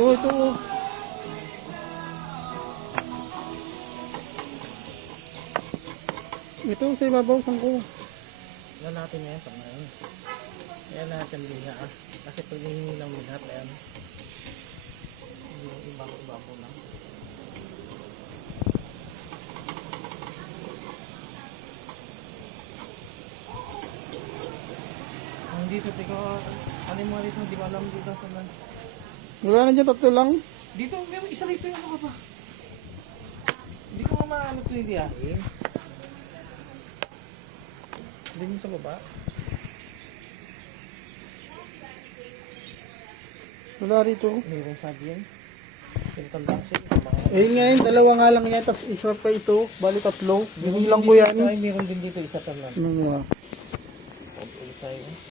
ito. Ito sa ibabaw, sangko. Yan natin yan sa ngayon. Yan natin liha. Kasi pag hihingi ng lihat, ayan. Hindi yung ibabaw lang. Dito, teka, ano yung mga dito, hindi ko alam dito sa land. Wala na dyan, tatlo lang. Dito, may isa dito yung mga pa. Hindi ko nga maano ito yung diyahin. Hindi mo sa baba. Wala rito. Mayroong sabi yan. Pinatandang siya. Eh ngayon, dalawa nga lang yan, tapos isa pa ito, bali tatlo. Bilang ko yan. Ay, mayroon din dito isa pa lang. Ano nga? Ulit tayo.